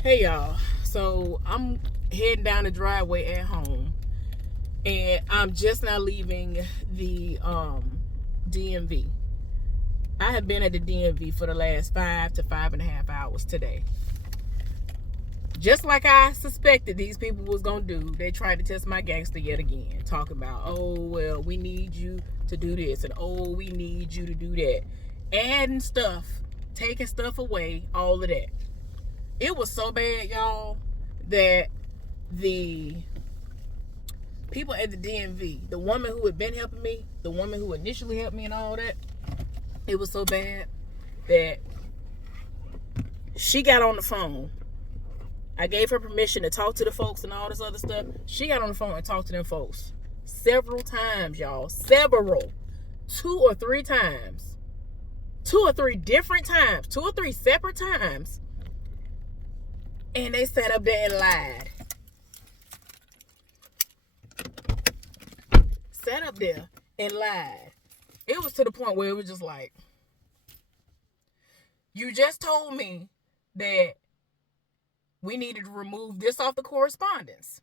Hey y'all. So I'm heading down the driveway at home and I'm just now leaving the DMV. I have been at the DMV for the last 5 to 5.5 hours today. Just like I suspected these people was gonna do, they tried to test my gangster yet again, talking about, oh well, we need you to do this and oh we need you to do that. Adding stuff, taking stuff away, all of that. It was so bad, y'all, that the people at the DMV, the woman who had been helping me, the woman who initially helped me and all that, it was so bad that she got on the phone. I gave her permission to talk to the folks and all this other stuff. She got on the phone and talked to them folks several times, y'all. Several. 2 or 3 times. 2 or 3 different times. 2 or 3 separate times. And they sat up there and lied. Sat up there and lied. It was to the point where it was just like, you just told me that we needed to remove this off the correspondence.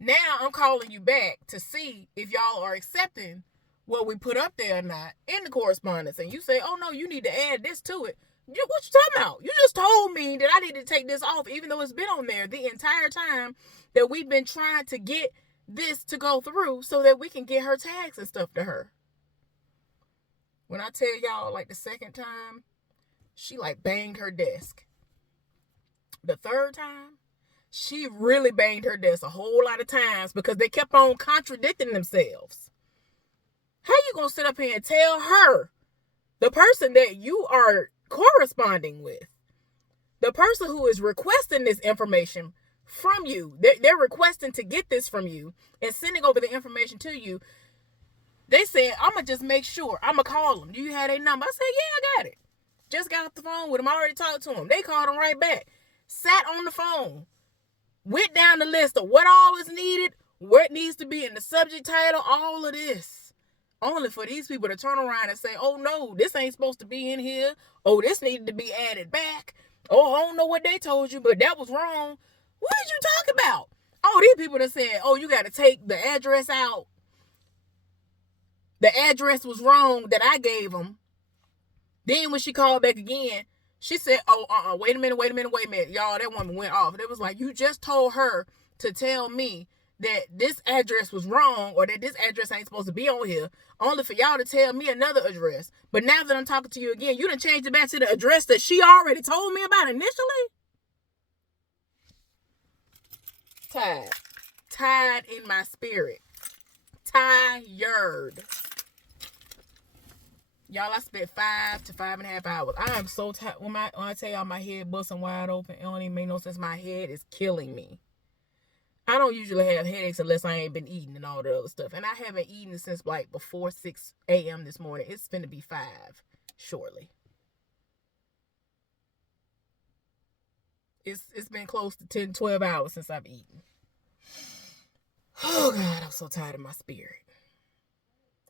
Now I'm calling you back to see if y'all are accepting what we put up there or not in the correspondence. And you say, oh no, you need to add this to it. What you talking about? You just told me that I need to take this off, even though it's been on there the entire time that we've been trying to get this to go through so that we can get her tags and stuff to her. When I tell y'all, like the second time, she like banged her desk. The third time, she really banged her desk a whole lot of times because they kept on contradicting themselves. How you gonna sit up here and tell her, the person that you are corresponding with, the person who is requesting this information from you, they're requesting to get this from you and sending over the information to you. They said, I'm going to just make sure. I'm going to call them. Do you have their number? I said, yeah, I got it. Just got off the phone with them. I already talked to them. They called them right back. Sat on the phone. Went down the list of what all is needed, where it needs to be in the subject title, all of this. Only for these people to turn around and say, oh no, this ain't supposed to be in here. Oh, this needed to be added back. Oh, I don't know what they told you, but that was wrong. What did you talk about? Oh, these people that said, oh, you got to take the address out. The address was wrong that I gave them. Then when she called back again, she said, oh, wait a minute. Y'all, that woman went off. And it was like, you just told her to tell me that this address was wrong or that this address ain't supposed to be on here, only for y'all to tell me another address. But now that I'm talking to you again, you done changed it back to the address that she already told me about initially? Tired in my spirit. Tired. Y'all, I spent 5 to 5.5 hours. I am so tired. When I tell y'all my head busting wide open, it don't even make no sense. My head is killing me. I don't usually have headaches unless I ain't been eating and all the other stuff. And I haven't eaten since like before 6 a.m. this morning. It's finna be 5 shortly. It's been close to 10, 12 hours since I've eaten. Oh God, I'm so tired of my spirit.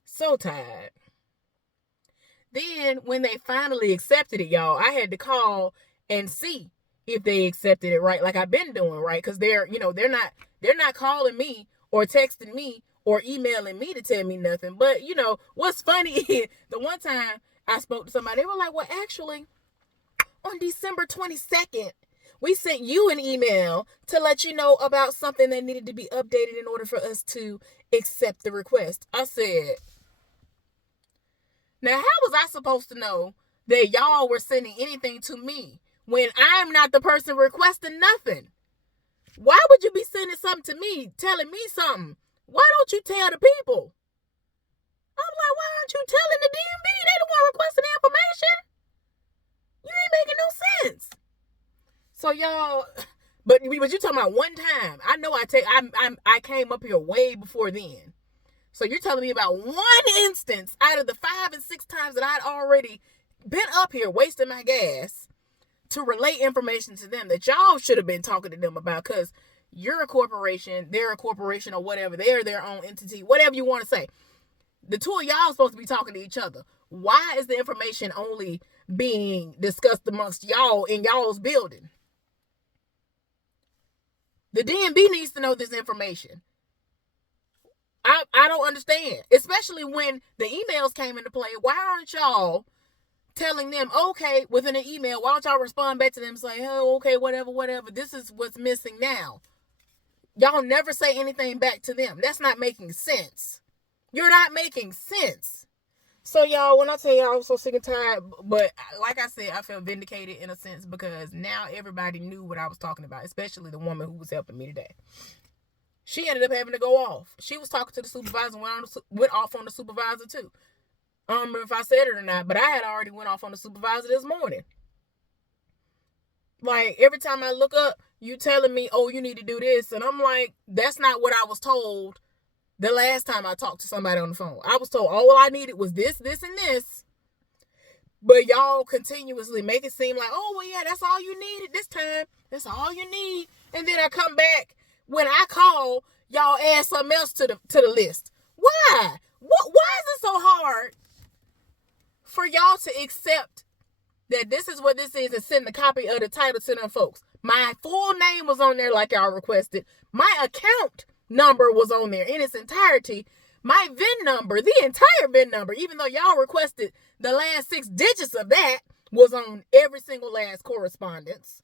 So tired. Then when they finally accepted it, y'all, I had to call and see if they accepted it, right, like I've been doing, right? Because they're not calling me or texting me or emailing me to tell me nothing. But what's funny is the one time I spoke to somebody, they were like, well, actually, on December 22nd, we sent you an email to let you know about something that needed to be updated in order for us to accept the request. I said, now, how was I supposed to know that y'all were sending anything to me when I'm not the person requesting nothing? Why would you be sending something to me, telling me something? Why don't you tell the people? I'm like, why aren't you telling the DMV? They the one requesting the information. You ain't making no sense. So y'all, but you talking about one time. I know I came up here way before then. So you're telling me about one instance out of the 5 and 6 times that I'd already been up here wasting my gas to relay information to them that y'all should have been talking to them about, because you're a corporation, they're a corporation or whatever. They're their own entity, whatever you want to say. The two of y'all are supposed to be talking to each other. Why is the information only being discussed amongst y'all in y'all's building? The DMV needs to know this information. I don't understand, especially when the emails came into play. Why aren't y'all telling them, okay, within an email, why don't y'all respond back to them and say, oh, okay, whatever, this is what's missing now. Y'all never say anything back to them. That's not making sense. You're not making sense. So, y'all, when I tell y'all I was so sick and tired, but like I said, I felt vindicated in a sense because now everybody knew what I was talking about, especially the woman who was helping me today. She ended up having to go off. She was talking to the supervisor and went off on the supervisor too. I don't remember if I said it or not, but I had already went off on the supervisor this morning. Like, every time I look up, you telling me, oh, you need to do this. And I'm like, that's not what I was told the last time I talked to somebody on the phone. I was told all I needed was this, and this. But y'all continuously make it seem like, oh, well, yeah, that's all you needed this time. That's all you need. And then I come back. When I call, y'all add something else to the list. Why? Why is it so hard for y'all to accept that this is what this is and send a copy of the title to them folks? My full name was on there like y'all requested. My account number was on there in its entirety. My VIN number, the entire VIN number, even though y'all requested the last 6 digits of that, was on every single last correspondence.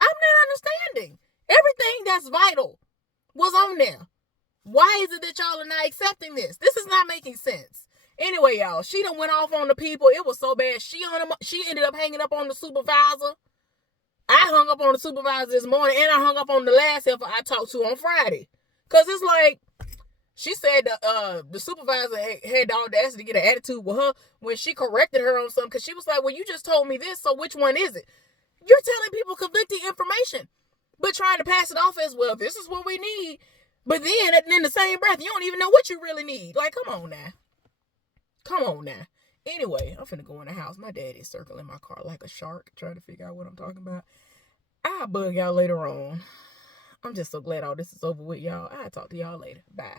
I'm not understanding. Everything that's vital was on there. Why is it that y'all are not accepting this? This is not making sense. Anyway, y'all, she done went off on the people. It was so bad. She ended up hanging up on the supervisor. I hung up on the supervisor this morning, and I hung up on the last helper I talked to on Friday. Because it's like, she said the supervisor had the audacity to get an attitude with her when she corrected her on something. Because she was like, well, you just told me this, so which one is it? You're telling people conflicting information, but trying to pass it off as, well, this is what we need. But then, in the same breath, you don't even know what you really need. Like, come on now. Come on now. Anyway, I'm finna go in the house. My dad is circling my car like a shark, trying to figure out what I'm talking about. I'll bug y'all later on. I'm just so glad all this is over with, y'all. I'll talk to y'all later. Bye.